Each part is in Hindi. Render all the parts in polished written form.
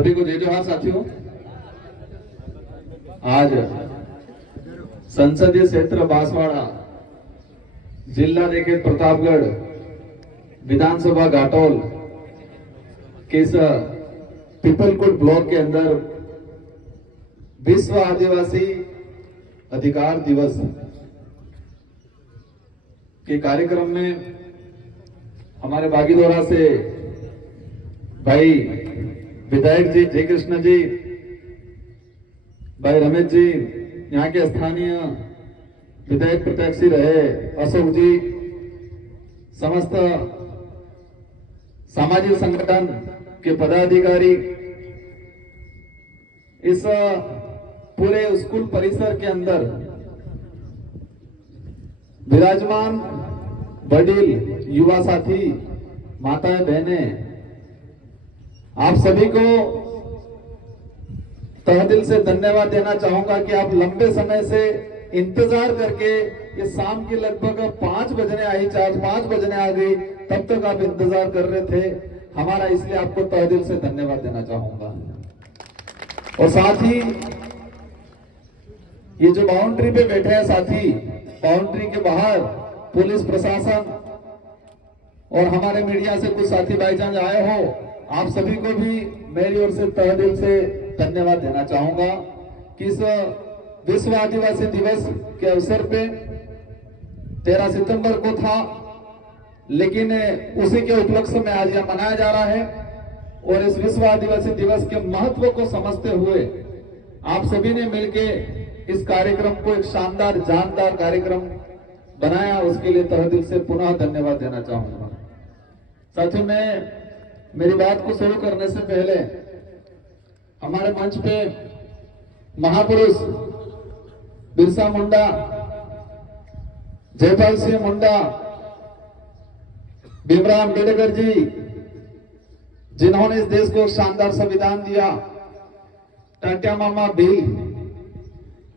सभी को जय जोहार साथियों। आज संसदीय क्षेत्र बांसवाड़ा, जिला देखेत प्रतापगढ़, विधानसभा घाटोल के पीपलकोट ब्लॉक के अंदर विश्व आदिवासी अधिकार दिवस के कार्यक्रम में हमारे बागीदोरा से भाई विधायक जी जय कृष्ण जी, भाई रमेश जी, यहाँ के स्थानीय विधायक प्रत्याशी रहे अशोक जी, समस्त सामाजिक संगठन के पदाधिकारी, इस पूरे स्कूल परिसर के अंदर विराजमान वडील, युवा साथी, माताएं, बहनें, आप सभी को तहे दिल से धन्यवाद देना चाहूंगा कि आप लंबे समय से इंतजार करके ये शाम की लगभग 5 बजने आई, 4-5 बजने आ गई, तब तक आप इंतजार कर रहे थे हमारा, इसलिए आपको तहे दिल से धन्यवाद देना चाहूंगा। और साथ ही ये जो बाउंड्री पे बैठे हैं साथी, बाउंड्री के बाहर पुलिस प्रशासन और हमारे मीडिया से कुछ साथी भाईजान आए हो, आप सभी को भी मेरी ओर से तहे दिल से धन्यवाद देना चाहूंगा कि इस विश्व आदिवासी दिवस के अवसर पे 13 सितंबर को था, लेकिन उसी के उपलक्ष्य में आज यह मनाया जा रहा है। और इस विश्व आदिवासी दिवस के महत्व को समझते हुए आप सभी ने मिलके इस कार्यक्रम को एक शानदार, जानदार कार्यक्रम बनाया, उसके लिए तहे दिल से पुनः धन्यवाद देना चाहूंगा। साथियों, मैं मेरी बात को शुरू करने से पहले हमारे मंच पे महापुरुष बिरसा मुंडा, जयपाल सिंह मुंडा, भीमराव अम्बेडकर जी, जिन्होंने इस देश को शानदार संविधान दिया, टाटिया मामा भील,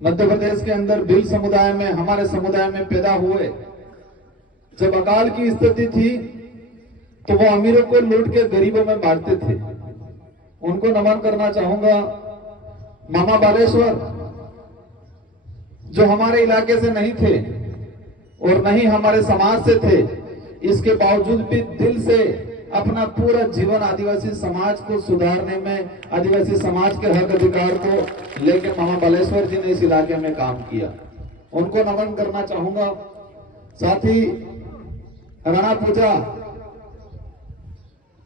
मध्य प्रदेश के अंदर भील समुदाय में, हमारे समुदाय में पैदा हुए। जब अकाल की स्थिति थी तो वो अमीरों को लूट के गरीबों में बांटते थे। उनको नमन करना चाहूंगा। मामा बालेश्वर जो हमारे इलाके से नहीं थे और नहीं हमारे समाज से थे, इसके बावजूद भी दिल से अपना पूरा जीवन आदिवासी समाज को सुधारने में, आदिवासी समाज के हक अधिकार को लेकर मामा बालेश्वर जी ने इस इलाके में काम किया। उनको नमन करना चाहूंगा। साथ ही राणा पूजा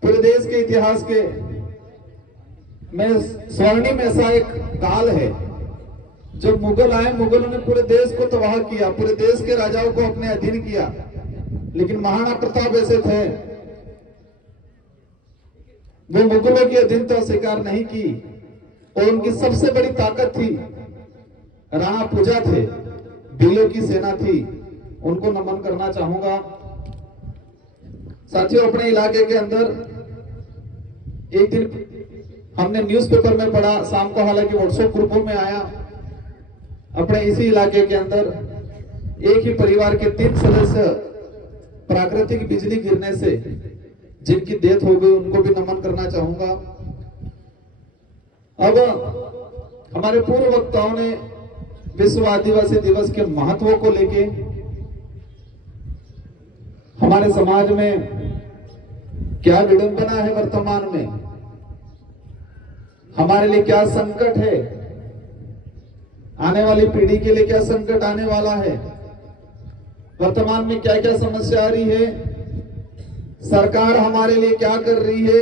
पूरे देश के इतिहास के में स्वर्णिम ऐसा एक काल है। जब मुगल आए, मुगलों ने पूरे देश को तबाह किया, पूरे देश के राजाओं को अपने अधीन किया, लेकिन महाराणा प्रताप ऐसे थे, वो मुगलों की अधीनता स्वीकार नहीं की और उनकी सबसे बड़ी ताकत थी राणा पूजा थे, भीलों की सेना थी। उनको नमन करना चाहूंगा। साथियों, अपने इलाके के अंदर एक दिन हमने न्यूज़पेपर में पढ़ा, शाम को हालांकि व्हाट्सएप ग्रुपों में आया, अपने इसी इलाके के अंदर एक ही परिवार के 3 सदस्य प्राकृतिक बिजली गिरने से जिनकी डेथ हो गई, उनको भी नमन करना चाहूंगा। अब हमारे पूर्व वक्ताओं ने विश्व आदिवासी दिवस के महत्व को लेके, हमारे समाज में क्या विडंबना है वर्तमान में, हमारे लिए क्या संकट है, आने वाली पीढ़ी के लिए क्या संकट आने वाला है, वर्तमान में क्या क्या समस्या आ रही है, सरकार हमारे लिए क्या कर रही है,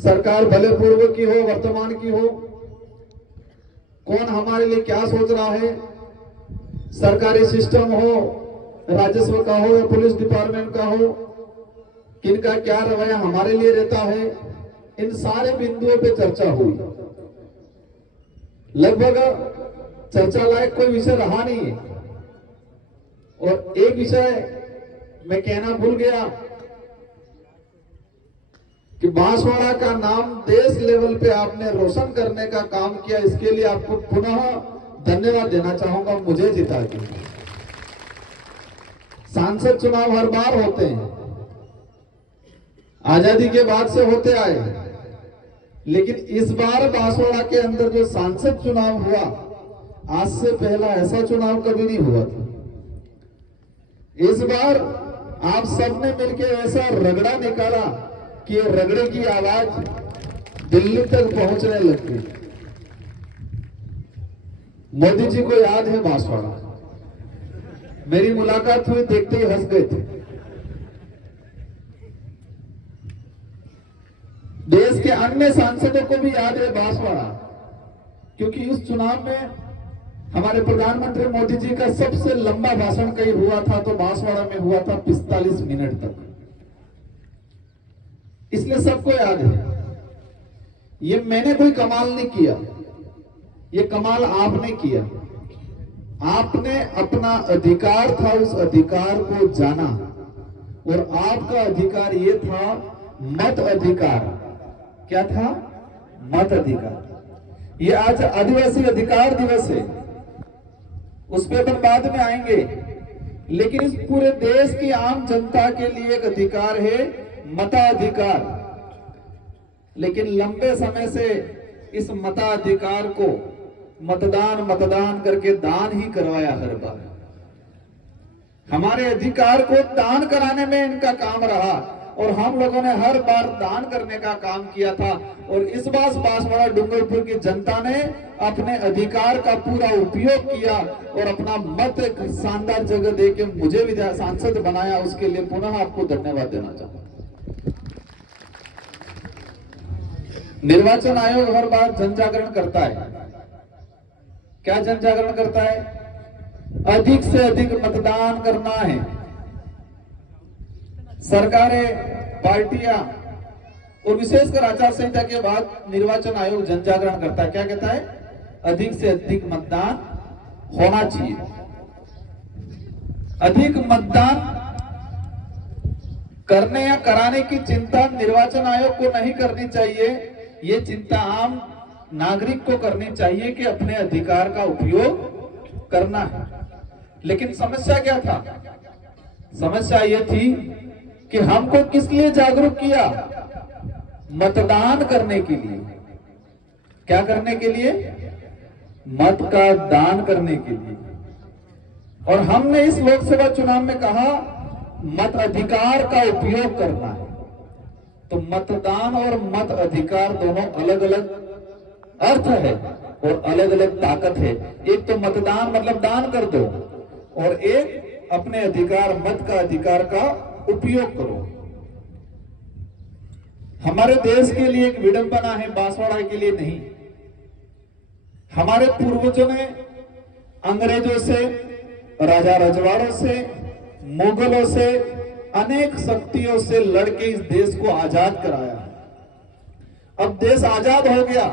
सरकार भले पूर्व की हो, वर्तमान की हो, कौन हमारे लिए क्या सोच रहा है, सरकारी सिस्टम हो, राजस्व का हो या पुलिस डिपार्टमेंट का हो, किनका क्या रवैया हमारे लिए रहता है, इन सारे बिंदुओं पे चर्चा हुई। लगभग चर्चा लायक कोई विषय रहा नहीं है। और एक विषय मैं कहना भूल गया कि बांसवाड़ा का नाम देश लेवल पे आपने रोशन करने का काम किया, इसके लिए आपको पुनः धन्यवाद देना चाहूंगा। मुझे जिता के सांसद चुनाव हर बार होते हैं, आजादी के बाद से होते आए, लेकिन इस बार बांसवाड़ा के अंदर जो सांसद चुनाव हुआ, आज से पहला ऐसा चुनाव कभी नहीं हुआ था। इस बार आप सबने मिलकर ऐसा रगड़ा निकाला कि ये रगड़े की आवाज दिल्ली तक पहुंचने लग गई। मोदी जी को याद है बांसवाड़ा, मेरी मुलाकात हुई, देखते ही हंस गए थे। देश के अन्य सांसदों को भी याद है बांसवाड़ा, क्योंकि इस चुनाव में हमारे प्रधानमंत्री मोदी जी का सबसे लंबा भाषण कहीं हुआ था तो बांसवाड़ा में हुआ था 45 मिनट तक, इसलिए सबको याद है। ये मैंने कोई कमाल नहीं किया, ये कमाल आपने किया। आपने अपना अधिकार था, उस अधिकार को जाना, और आपका अधिकार ये था मत अधिकार। क्या था? मत अधिकार। ये आज आदिवासी अधिकार दिवस है, उस पर अपन बाद में आएंगे, लेकिन इस पूरे देश की आम जनता के लिए एक अधिकार है मताधिकार। लेकिन लंबे समय से इस मताधिकार को मतदान करके दान ही करवाया हर बार। हमारे अधिकार को दान कराने में इनका काम रहा, और हम लोगों ने हर बार दान करने का काम किया था। और इस बार बांसवाड़ा डूंगरपुर की जनता ने अपने अधिकार का पूरा उपयोग किया और अपना मत एक शानदार जगह देके मुझे भी सांसद बनाया। उसके लिए पुनः आपको धन्यवाद देना चाहूंगा। निर्वाचन आयोग हर बार जन जागरण करता है। क्या जन जागरण करता है? अधिक से अधिक मतदान करना है। सरकारें, पार्टियां और विशेषकर आचार संहिता के बाद निर्वाचन आयोग जन जागरण करता है। क्या कहता है? अधिक से अधिक मतदान होना चाहिए। अधिक मतदान करने या कराने की चिंता निर्वाचन आयोग को नहीं करनी चाहिए, ये चिंता आम नागरिक को करनी चाहिए कि अपने अधिकार का उपयोग करना है। लेकिन समस्या क्या था? समस्या ये थी कि हमको किस लिए जागरूक किया? मतदान करने के लिए। क्या करने के लिए? मत का दान करने के लिए। और हमने इस लोकसभा चुनाव में कहा मत अधिकार का उपयोग करना है। तो मतदान और मत अधिकार दोनों अलग अलग अर्थ है और अलग अलग ताकत है। एक तो मतदान मतलब दान कर दो, और एक अपने अधिकार, मत का अधिकार का उपयोग करो। हमारे देश के लिए एक विडंबना है, बांसवाड़ा के लिए नहीं। हमारे पूर्वजों ने अंग्रेजों से, राजा रजवाड़ों से, मुगलों से, अनेक शक्तियों से लड़के इस देश को आजाद कराया। अब देश आजाद हो गया।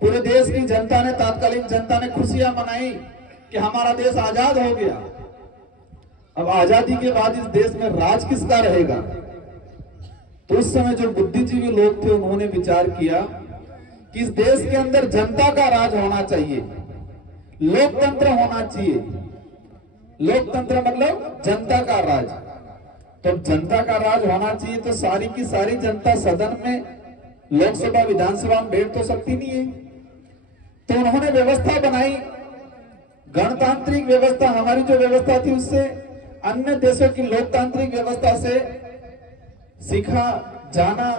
पूरे देश की जनता ने, तात्कालिक जनता ने खुशियां मनाई कि हमारा देश आजाद हो गया। अब आजादी के बाद इस देश में राज किसका रहेगा? तो उस समय जो बुद्धिजीवी लोग थे उन्होंने विचार किया कि इस देश के अंदर जनता का राज होना चाहिए, लोकतंत्र होना चाहिए। लोकतंत्र मतलब जनता का राज। तो जनता का राज होना चाहिए तो सारी की सारी जनता सदन में, लोकसभा विधानसभा में बैठ तो सकती नहीं है। तो उन्होंने व्यवस्था बनाई, गणतांत्रिक व्यवस्था। हमारी जो व्यवस्था थी उससे, अन्य देशों की लोकतांत्रिक व्यवस्था से सीखा जाना,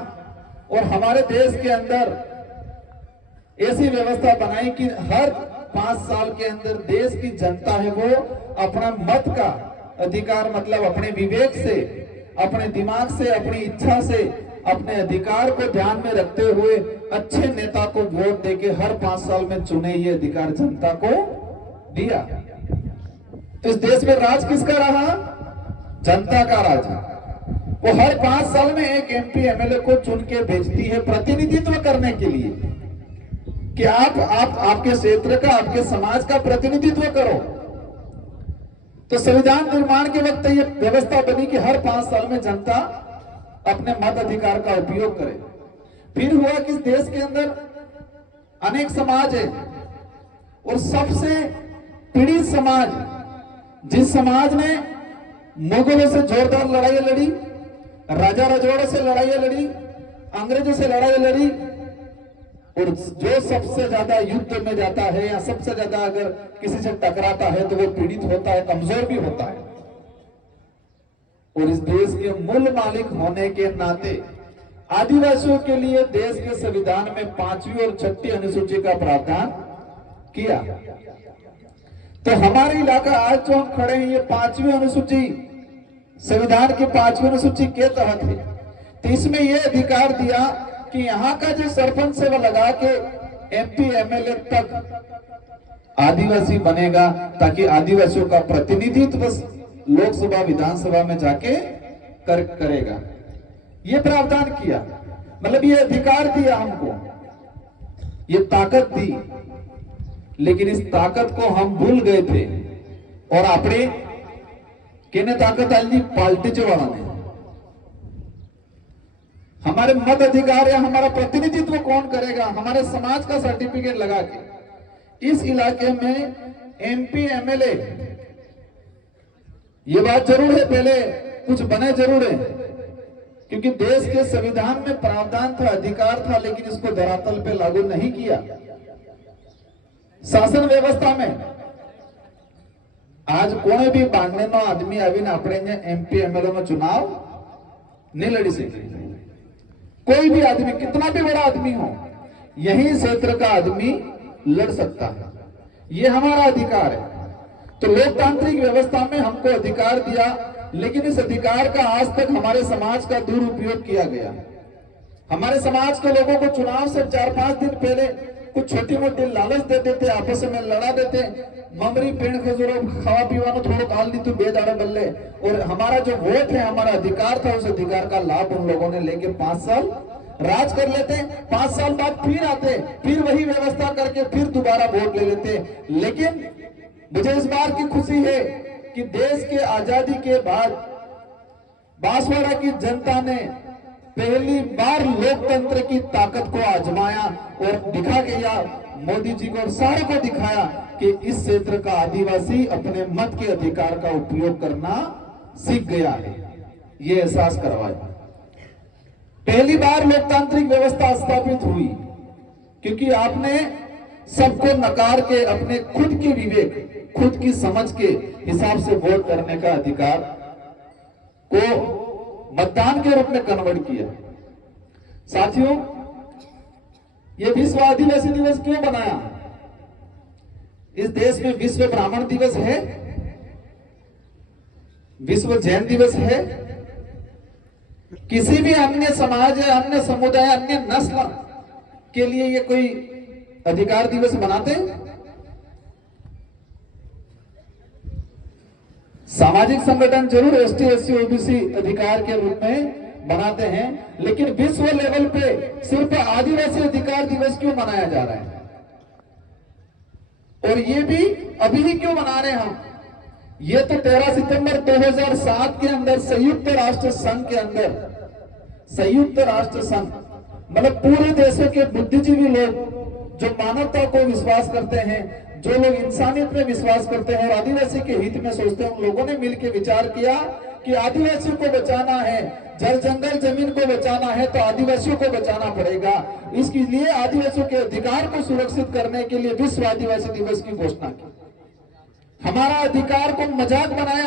और हमारे देश के अंदर ऐसी व्यवस्था बनाई कि हर 5 साल के अंदर देश की जनता है वो अपना मत का अधिकार, मतलब अपने विवेक से, अपने दिमाग से, अपनी इच्छा से, अपने अधिकार को ध्यान में रखते हुए अच्छे नेता को वोट देके हर 5 साल में चुने, ये अधिकार जनता को दिया। तो इस देश में राज किसका रहा? जनता का राज। वो हर 5 साल में एक एमपी एमएलए को चुन के भेजती है प्रतिनिधित्व करने के लिए कि आप आपके क्षेत्र का, आपके समाज का प्रतिनिधित्व करो। तो संविधान निर्माण के वक्त ये व्यवस्था बनी कि हर 5 साल में जनता अपने मत अधिकार का उपयोग करे। फिर हुआ कि इस देश के अंदर अनेक समाज है, और सबसे पीड़ित समाज, जिस समाज ने मुगलों से जोरदार लड़ाई लड़ी, राजा रजवाड़ों से लड़ाई लड़ी, अंग्रेजों से लड़ाई लड़ी, और जो सबसे ज्यादा युद्ध में जाता है या सबसे ज्यादा अगर किसी से टकराता है तो वो पीड़ित होता है, कमजोर भी होता है। और इस देश के मूल मालिक होने के नाते आदिवासियों के लिए देश के संविधान में 5वीं और 6ठी अनुसूची का प्रावधान किया। तो हमारे इलाका आज जो हम खड़े हैं ये 5वीं अनुसूची, संविधान की 5वीं अनुसूची के तहत है। तो इसमें यह अधिकार दिया कि यहाँ का जो सरपंच से वो लगा के MP MLA तक आदिवासी बनेगा, ताकि आदिवासियों का प्रतिनिधित्व लोकसभा विधानसभा में जाके करेगा। ये प्रावधान किया, मतलब ये अधिकार दिया हमको, ये ताकत दी। लेकिन इस ताकत को हम भूल गए थे और अपने केने ताकत आली पार्टी वाला ने हमारे मत अधिकार या हमारा प्रतिनिधित्व कौन करेगा, हमारे समाज का सर्टिफिकेट लगा के इस इलाके में MP MLA, ये बात जरूर है, पहले कुछ बने जरूर है, क्योंकि देश के संविधान में प्रावधान था, अधिकार था, लेकिन इसको धरातल पे लागू नहीं किया। शासन व्यवस्था में आज कोई भी बांधने नो आदमी आवीने આપણે MP MLA में चुनाव नहीं लड़ी सके। कोई भी आदमी, कितना भी बड़ा आदमी हो, यही क्षेत्र का आदमी लड़ सकता है, ये हमारा अधिकार है। तो लोकतांत्रिक व्यवस्था में हमको अधिकार दिया, लेकिन इस अधिकार का आज तक हमारे समाज का दुरुपयोग किया गया। हमारे समाज के लोगों को चुनाव से 4-5 दिन पहले कुछ छोटी मोटी लालच देते थे, आपस में लड़ा देते, ममरी पेड़ खजूर खावा पीवा थोड़ा काल दी तो बेदाड़े बल्ले। और हमारा जो वोट है, हमारा अधिकार था, उस अधिकार का लाभ उन लोगों ने लेके 5 साल राज कर लेते, 5 साल बाद फिर आते, फिर वही व्यवस्था करके फिर दोबारा वोट ले लेते। लेकिन मुझे इस बार की खुशी है कि देश के आजादी के बाद बांसवाड़ा की जनता ने पहली बार लोकतंत्र की ताकत को आजमाया और दिखा गया, मोदी जी को और सारों को दिखाया कि इस क्षेत्र का आदिवासी अपने मत के अधिकार का उपयोग करना सीख गया है, ये एहसास करवाया। पहली बार लोकतांत्रिक व्यवस्था स्थापित हुई क्योंकि आपने सबको नकार के अपने खुद के विवेक, खुद की समझ के हिसाब से वोट करने का अधिकार को मतदान के रूप में कन्वर्ट किया। साथियों, ये विश्व आदिवासी दिवस क्यों बनाया? इस देश में विश्व ब्राह्मण दिवस है, विश्व जैन दिवस है, किसी भी अन्य समाज या अन्य समुदाय, अन्य नस्ल के लिए ये कोई अधिकार दिवस बनाते हैं? सामाजिक संगठन जरूर ST SC OBC अधिकार के रूप में बनाते हैं, लेकिन विश्व लेवल पे सिर्फ आदिवासी अधिकार दिवस क्यों मनाया जा रहा है? और ये भी अभी ही क्यों मना रहे हैं हम? ये तो 13 सितंबर 2007 के अंदर संयुक्त राष्ट्र संघ के अंदर, संयुक्त राष्ट्र संघ मतलब पूरे देशों के बुद्धिजीवी लोग जो मानवता को विश्वास करते हैं, जो लोग इंसानियत में विश्वास करते हैं और आदिवासी के हित में सोचते हैं, उन लोगों ने मिलकर विचार किया कि आदिवासियों को बचाना है, जल जंगल जमीन को बचाना है तो आदिवासियों को बचाना पड़ेगा। इसके लिए आदिवासियों के अधिकार को सुरक्षित करने के लिए विश्व आदिवासी दिवस की घोषणा की। हमारा अधिकार को मजाक बनाया।